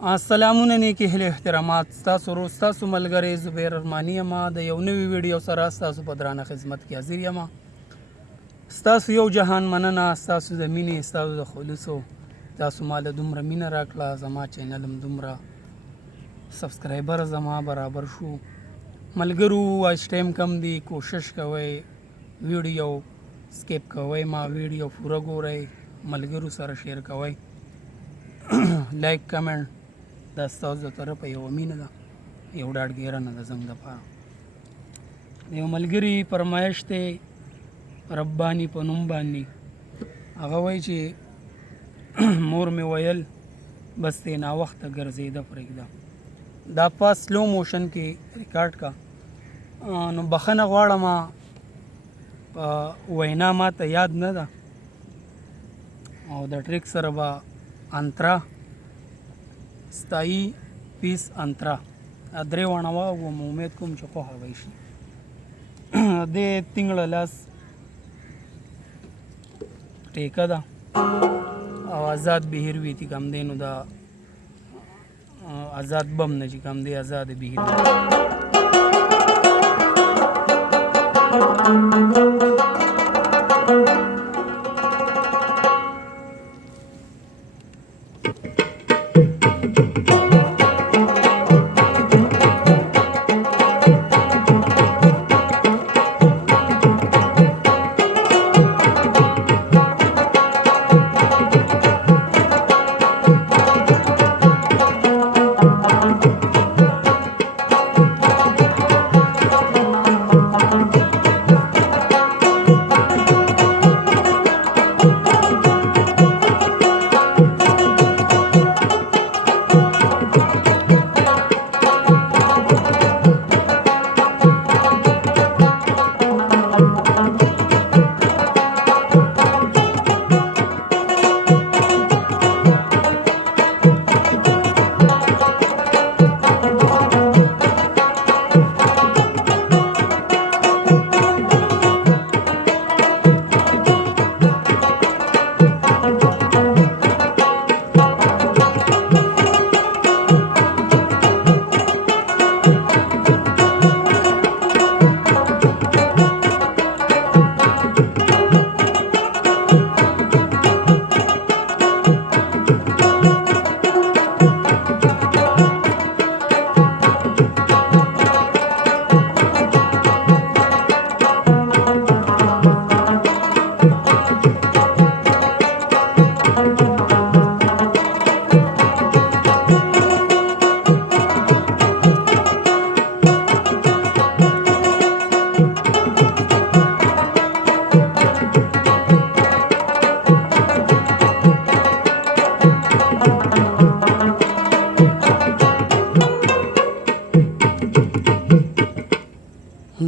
السلامونه نیکی هیله احترامات ستاسو ورو ستاسو ملګری زبیر ارمانی یم د یو نوي ویډیو سره ستاسو په درانه خدمت کې حاضر یم. ستاسو یو جهان مننه، ستاسو د مینې، ستاسو د خلوصو، تاسو مال دومره مینه راکړه، زما چینل هم دومره سبسکرایبر زما برابر شو. ملګرو واچ ټایم کم دی، کوشش کوئ ویډیو سکیپ کوئ، ما ویډیو پوره ګورئ، ملګرو سره شیر کوئ. لایک کمنټ دا ستاسو د طرفه یو مینه ده، یو ډاډګیرنه ده زموږ دپاره. د یو ملګري فرمایش دی رباني په نوم باندې، هغه وایي چې مور مې ویل بس دی ناوخته ګرځېده پرېږده. دا په سلو موشن کې ریکارډ کا، نو بخښنه غواړم وینا ما ته یاد نه ده او د ټریک سره به انترا ستایي پیس انترا درې وانه واغوم. امید کوم چې خوښه به شي. د تنګړه لاس ټیکه ده او آزاد بهیروي چې کوم دی نو دا آزاد بم نه چې کوم دی آزاد بهیروي.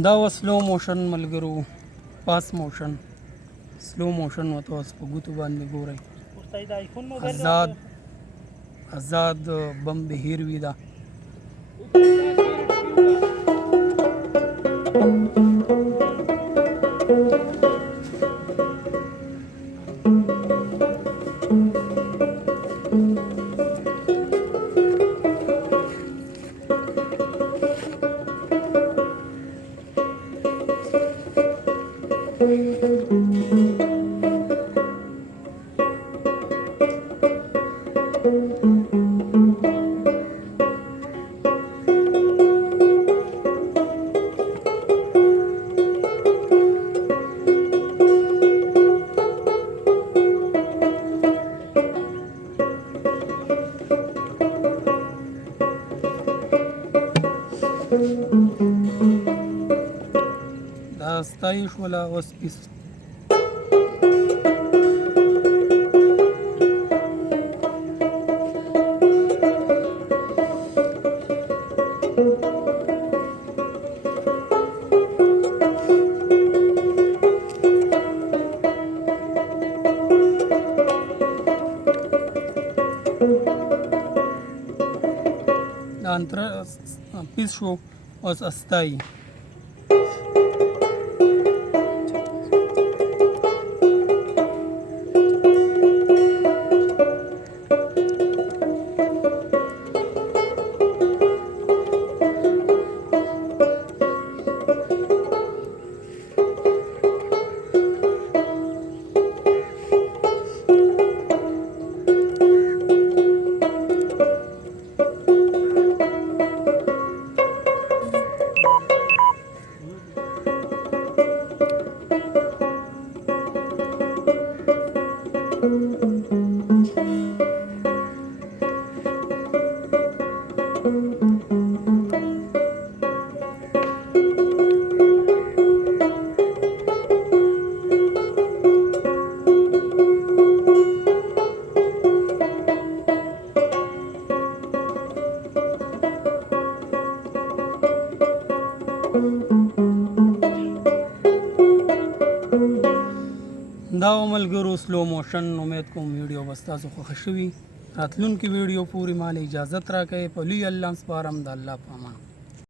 دا و سلو موشن ملګرو، پاس موشن سلو موشن وته اوس په ګوتو باندې ګورئ. آزاد بم بهیروي ده. دا ستایي شوله اوس پیس. دا انترا پیس شو اوس استایي. ملګرو سلو موشن امید کوم ویډیو به ستاسو خوښه شوي راتلونکي ویډیو پورې مال اجازت راکړئ په لوی الله سپارم د الله په امان